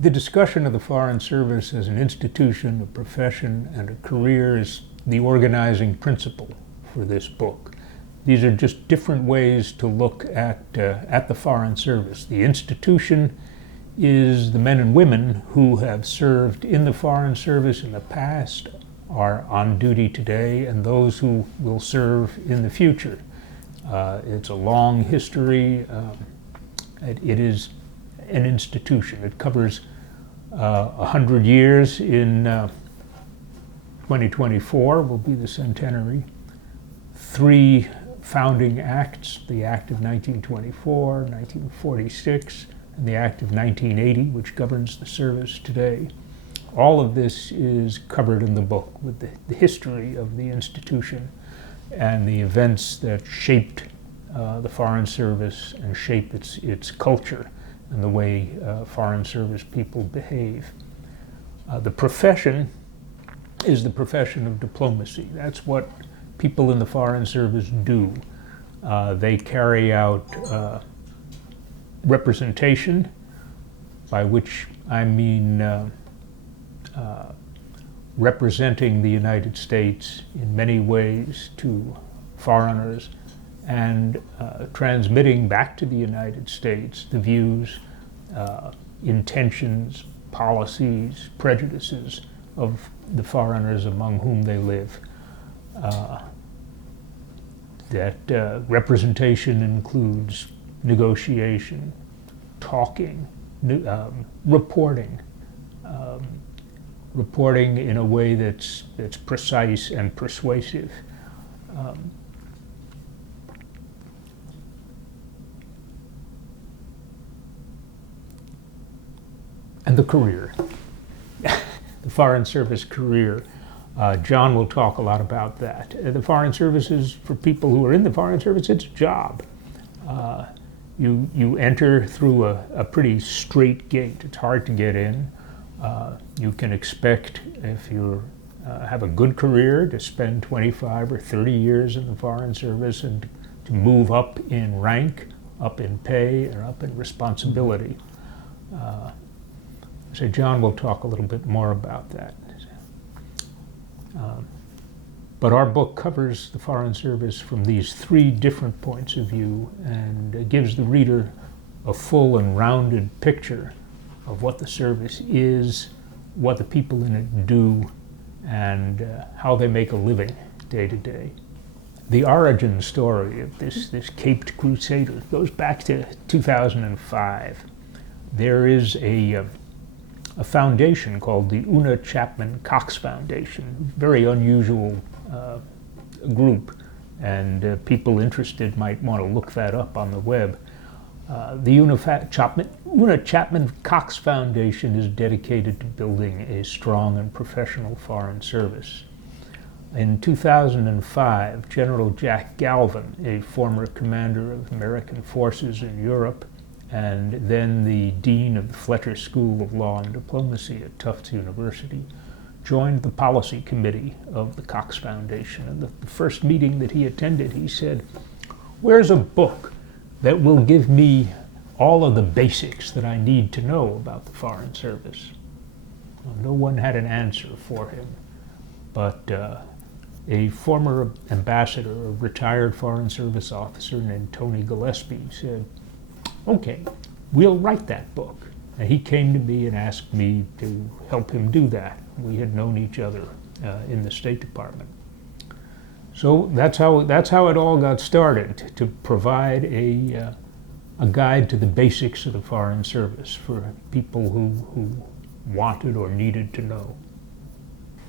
The discussion of the Foreign Service as an institution, a profession, and a career is the organizing principle for this book. These are just different ways to look at the Foreign Service. The institution is the men and women who have served in the Foreign Service in the past, are on duty today, and those who will serve in the future. It's a long history. It is an institution. It covers 100 years. In 2024 will be the centenary. 3 founding acts, the Act of 1924, 1946, and the Act of 1980, which governs the service today. All of this is covered in the book with the history of the institution and the events that shaped the Foreign Service and shaped its culture and the way Foreign Service people behave. The profession is the profession of diplomacy. That's what people in the Foreign Service do. They carry out representation, by which I mean representing the United States in many ways to foreigners and transmitting back to the United States the views, intentions, policies, prejudices of the foreigners among whom they live. That representation includes negotiation, talking, reporting, reporting in a way that's precise and persuasive. And the career, the Foreign Service career. John will talk a lot about that. The Foreign Service is, for people who are in the Foreign Service, it's a job. You enter through a pretty straight gate. It's hard to get in. You can expect, if you have a good career, to spend 25 or 30 years in the Foreign Service and to move up in rank, up in pay, or up in responsibility. So John will talk a little bit more about that. But our book covers the Foreign Service from these 3 different points of view and gives the reader a full and rounded picture of what the service is, what the people in it do, and how they make a living day to day. The origin story of this Caped Crusader goes back to 2005. There is a foundation called the Una Chapman Cox Foundation, very unusual group, and people interested might want to look that up on the web. The Una Chapman Cox Foundation is dedicated to building a strong and professional Foreign Service. In 2005, General Jack Galvin, a former commander of American forces in Europe, and then the dean of the Fletcher School of Law and Diplomacy at Tufts University, joined the policy committee of the Cox Foundation. And the first meeting that he attended, he said, "Where's a book that will give me all of the basics that I need to know about the Foreign Service?" Well, no one had an answer for him, but a former ambassador, a retired Foreign Service officer named Tony Gillespie, said, "Okay, we'll write that book." And he came to me and asked me to help him do that. We had known each other in the State Department. So that's how it all got started, to provide a guide to the basics of the Foreign Service for people who wanted or needed to know.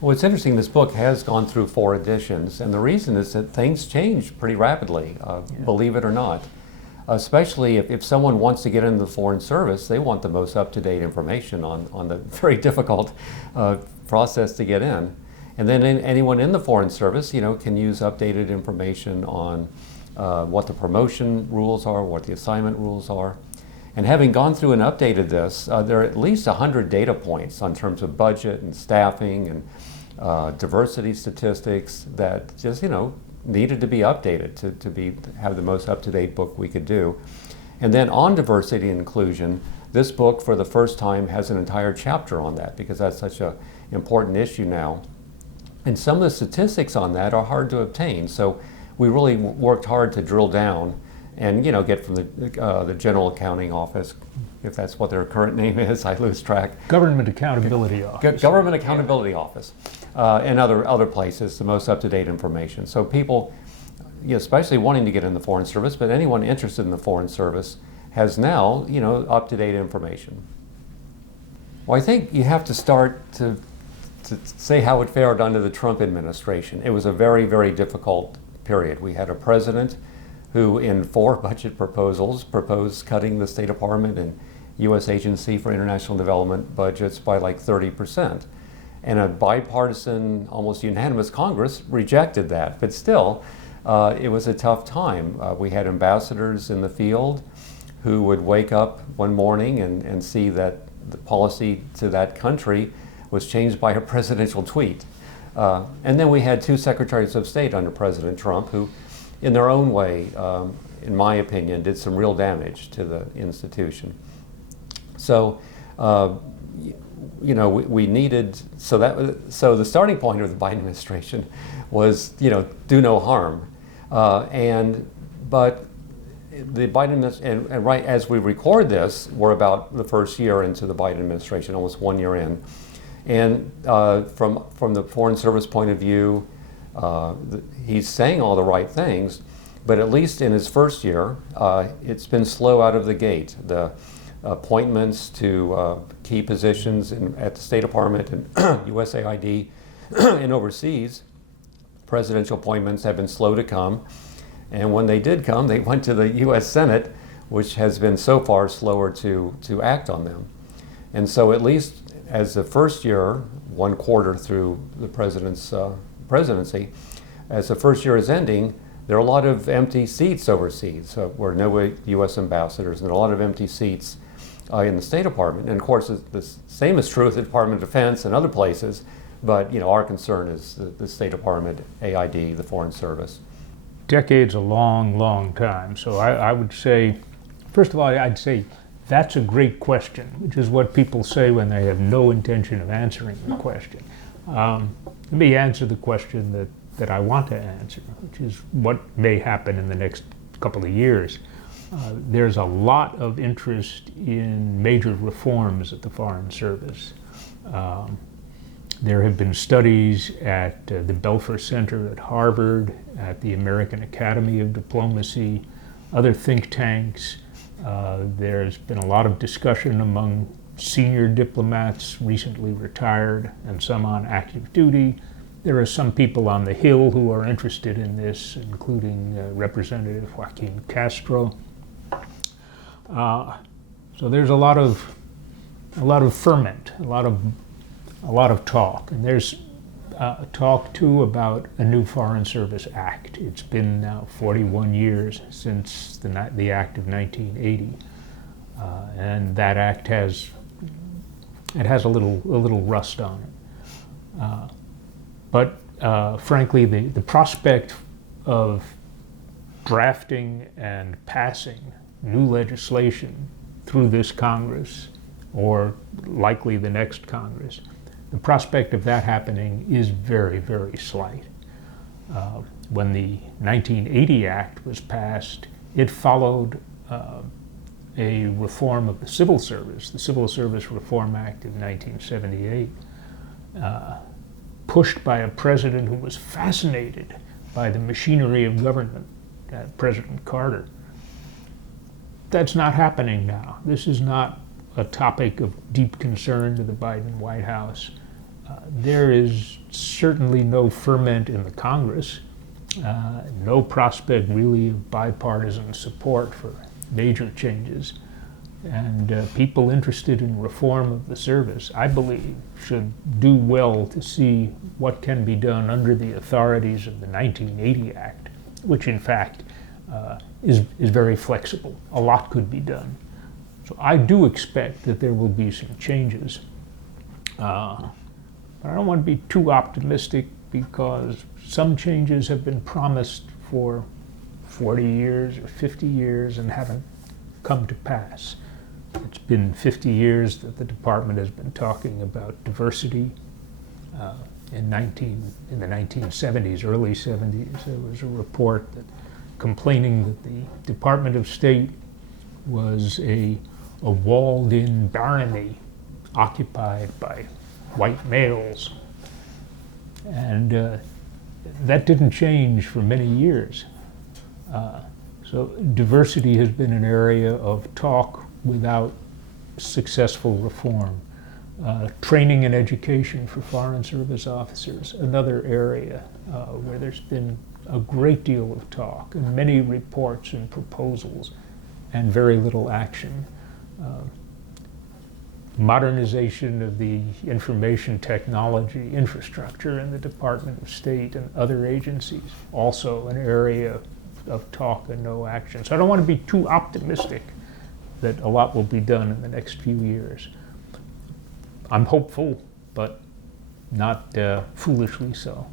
Well, it's interesting, this book has gone through 4 editions, and the reason is that things change pretty rapidly, believe it or not. Especially if someone wants to get into the Foreign Service, they want the most up-to-date information on the very difficult process to get in. And then anyone in the Foreign Service, can use updated information on what the promotion rules are, what the assignment rules are. And having gone through and updated this, there are at least 100 data points on terms of budget and staffing and diversity statistics that just, needed to be updated to have the most up-to-date book we could do. And then on diversity and inclusion, this book for the first time has an entire chapter on that because that's such an important issue now. And some of the statistics on that are hard to obtain. So we really worked hard to drill down and get from the General Accounting Office, if that's what their current name is, I lose track. Government Accountability Office. Government Accountability Office, and other places, the most up-to-date information. So people, especially wanting to get in the Foreign Service, but anyone interested in the Foreign Service has now, up-to-date information. Well, I think you have to start to say how it fared under the Trump administration. It was a very, very difficult period. We had a president who in 4 budget proposals proposed cutting the State Department and U.S. Agency for International Development budgets by like 30%. And a bipartisan, almost unanimous Congress rejected that. But still, it was a tough time. We had ambassadors in the field who would wake up one morning and see that the policy to that country was changed by a presidential tweet. And then we had 2 secretaries of state under President Trump who, in their own way, in my opinion, did some real damage to the institution. So, we needed, so the starting point of the Biden administration was, do no harm. But the Biden, and right as we record this, we're about the first year into the Biden administration, almost 1 year in. And from the Foreign Service point of view, he's saying all the right things, but at least in his first year, it's been slow out of the gate. The appointments to key positions at the State Department and USAID and overseas, presidential appointments have been slow to come. And when they did come, they went to the U.S. Senate, which has been so far slower to act on them. And so at least as the first year, 1 quarter through the president's presidency, as the first year is ending, there are a lot of empty seats overseas. So we're no U.S. ambassadors, and a lot of empty seats in the State Department. And of course, the same is true with the Department of Defense and other places. But our concern is the State Department, AID, the Foreign Service. Decade's a long, long time. So I would say, first of all, I'd say that's a great question, which is what people say when they have no intention of answering the question. Let me answer the question that I want to answer, which is what may happen in the next couple of years. There's a lot of interest in major reforms at the Foreign Service. There have been studies at the Belfer Center at Harvard, at the American Academy of Diplomacy, other think tanks. There's been a lot of discussion among senior diplomats recently retired and some on active duty. There are some people on the Hill who are interested in this, including Representative Joaquin Castro. So there's a lot of ferment, a lot of talk, and there's talk too about a new Foreign Service Act. It's been now 41 years since the Act of 1980, and that act has a little rust on it. But frankly, the prospect of drafting and passing new legislation through this Congress, or likely the next Congress, the prospect of that happening is very, very slight. When the 1980 Act was passed, it followed a reform of the Civil Service, the Civil Service Reform Act of 1978, pushed by a president who was fascinated by the machinery of government, President Carter. That's not happening now. This is not a topic of deep concern to the Biden White House. There is certainly no ferment in the Congress, no prospect really of bipartisan support for major changes. And people interested in reform of the service, I believe, should do well to see what can be done under the authorities of the 1980 Act, which in fact is very flexible. A lot could be done. So I do expect that there will be some changes. But I don't want to be too optimistic because some changes have been promised for 40 years or 50 years and haven't come to pass. It's been 50 years that the department has been talking about diversity. In the 1970s, early 70s, there was a report that complaining that the Department of State was a walled-in barony occupied by white males. And that didn't change for many years. So diversity has been an area of talk without successful reform. Training and education for Foreign Service officers, another area where there's been a great deal of talk and many reports and proposals and very little action. Modernization of the information technology infrastructure in the Department of State and other agencies, also an area of talk and no action. So I don't want to be too optimistic that a lot will be done in the next few years. I'm hopeful, but not foolishly so.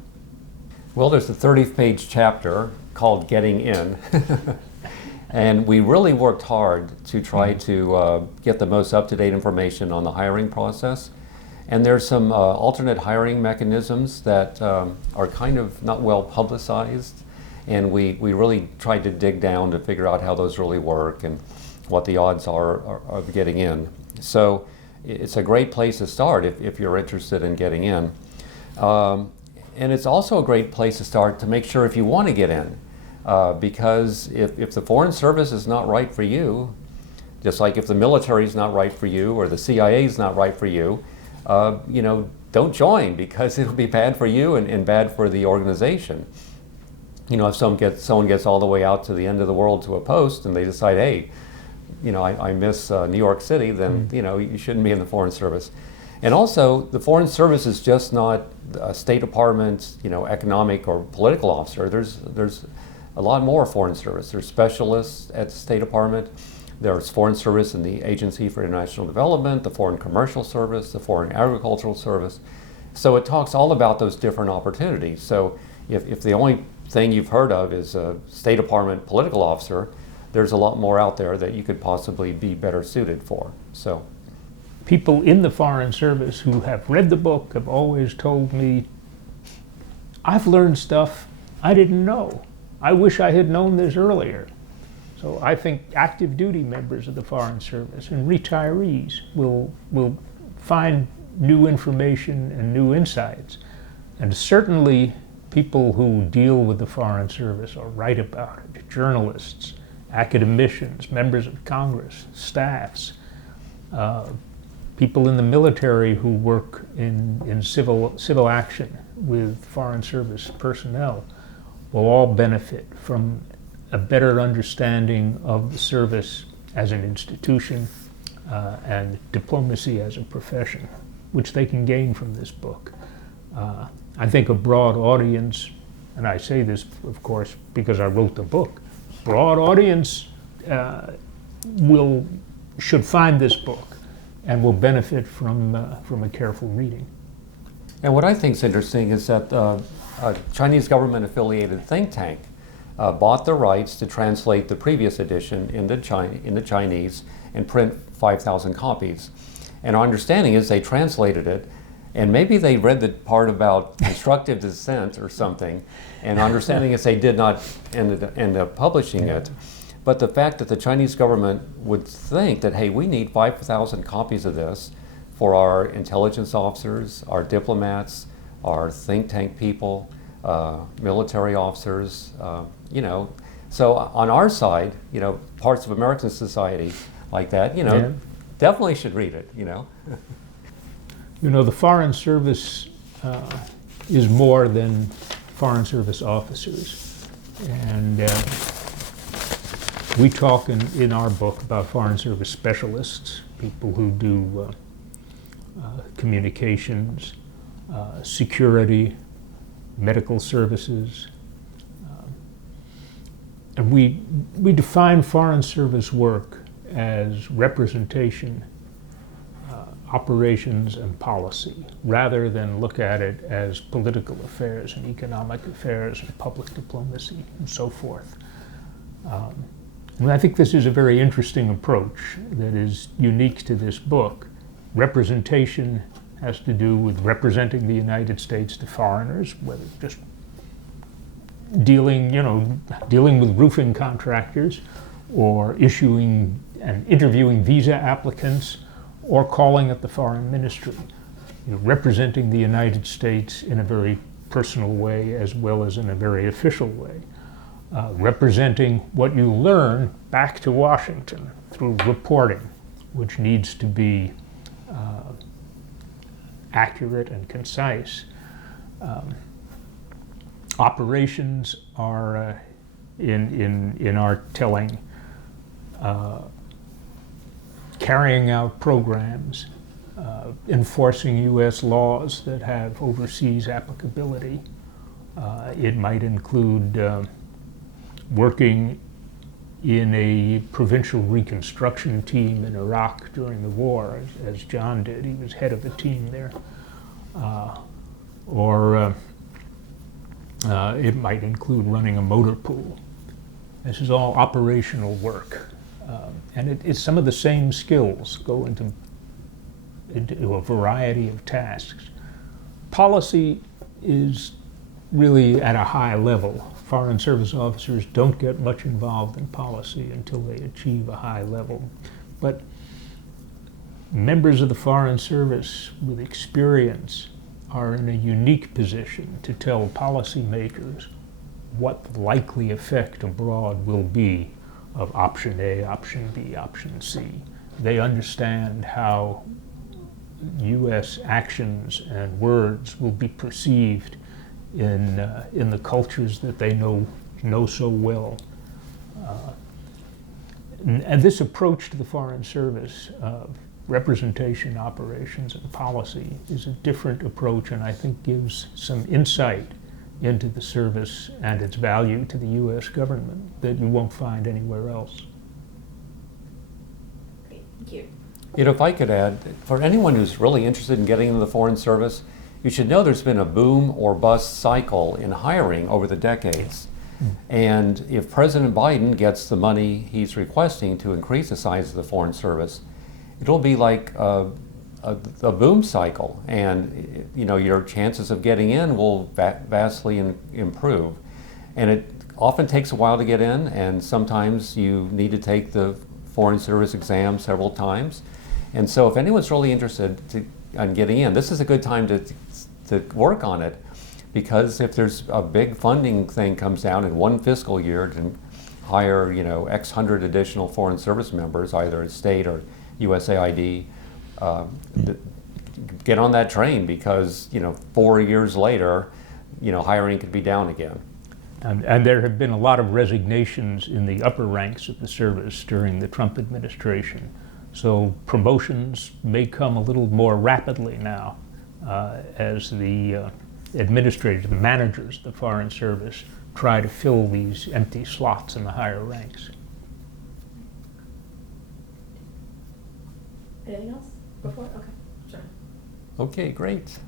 Well, there's a 30-page chapter called Getting In. And we really worked hard to try to get the most up-to-date information on the hiring process. And there's some alternate hiring mechanisms that are kind of not well publicized. And we really tried to dig down to figure out how those really work and what the odds are of getting in. So it's a great place to start if you're interested in getting in. And it's also a great place to start to make sure if you want to get in. Because if the Foreign Service is not right for you, just like if the military is not right for you or the CIA is not right for you, don't join, because it'll be bad for you and bad for the organization. If someone gets all the way out to the end of the world to a post and they decide, hey, I miss New York City, then you shouldn't be in the Foreign Service. And also, the Foreign Service is just not a State Department, economic or political officer. There's a lot more Foreign Service. There's specialists at the State Department. There's Foreign Service in the Agency for International Development, the Foreign Commercial Service, the Foreign Agricultural Service. So it talks all about those different opportunities. So if the only thing you've heard of is a State Department political officer, there's a lot more out there that you could possibly be better suited for. So people in the Foreign Service who have read the book have always told me, I've learned stuff I didn't know. I wish I had known this earlier. So I think active duty members of the Foreign Service and retirees will find new information and new insights. And certainly people who deal with the Foreign Service or write about it, journalists, academicians, members of Congress, staffs, people in the military who work in civil action with Foreign Service personnel will all benefit from a better understanding of the service as an institution and diplomacy as a profession, which they can gain from this book. I think a broad audience, and I say this, of course, because I wrote the book, broad audience should find this book and will benefit from a careful reading. And what I think is interesting is that a Chinese government-affiliated think tank bought the rights to translate the previous edition into Chinese and print 5,000 copies. And our understanding is they translated it, and maybe they read the part about constructive dissent or something, and our understanding is they did not end up publishing it. But the fact that the Chinese government would think that, hey, we need 5,000 copies of this for our intelligence officers, our diplomats, our think tank people, military officers, So on our side, parts of American society like that, definitely should read it, The Foreign Service is more than Foreign Service officers. And we talk in our book about Foreign Service specialists, people who do communications, security, medical services. And we define Foreign Service work as representation, operations, and policy, rather than look at it as political affairs and economic affairs and public diplomacy and so forth. And I think this is a very interesting approach that is unique to this book. Representation has to do with representing the United States to foreigners, whether just dealing with roofing contractors, or issuing and interviewing visa applicants, or calling at the foreign ministry. Representing the United States in a very personal way as well as in a very official way. Representing what you learn back to Washington through reporting, which needs to be accurate and concise. Operations are, in our telling, carrying out programs, enforcing U.S. laws that have overseas applicability. It might include working in a provincial reconstruction team in Iraq during the war, as John did. He was head of a team there. Or it might include running a motor pool. This is all operational work. And it's some of the same skills go into a variety of tasks. Policy is really at a high level. Foreign Service officers don't get much involved in policy until they achieve a high level. But members of the Foreign Service with experience are in a unique position to tell policymakers what the likely effect abroad will be of option A, option B, option C. They understand how U.S. actions and words will be perceived in the cultures that they know so well. And this approach to the Foreign Service, representation, operations, and policy, is a different approach, and I think gives some insight into the service and its value to the U.S. government that you won't find anywhere else. Great, thank you. If I could add, for anyone who's really interested in getting into the Foreign Service, you should know there's been a boom or bust cycle in hiring over the decades. And if President Biden gets the money he's requesting to increase the size of the Foreign Service, it'll be like a boom cycle, and your chances of getting in will vastly improve. And it often takes a while to get in, and sometimes you need to take the Foreign Service exam several times. And so if anyone's really interested in getting in, this is a good time to work on it, because if there's a big funding thing comes down in one fiscal year to hire X hundred additional Foreign Service members, either at state or USAID, get on that train, because 4 years later, hiring could be down again. And there have been a lot of resignations in the upper ranks of the service during the Trump administration. So promotions may come a little more rapidly now as the administrators, the managers of the Foreign Service, try to fill these empty slots in the higher ranks. Anything else before? Okay, sure. Okay, great.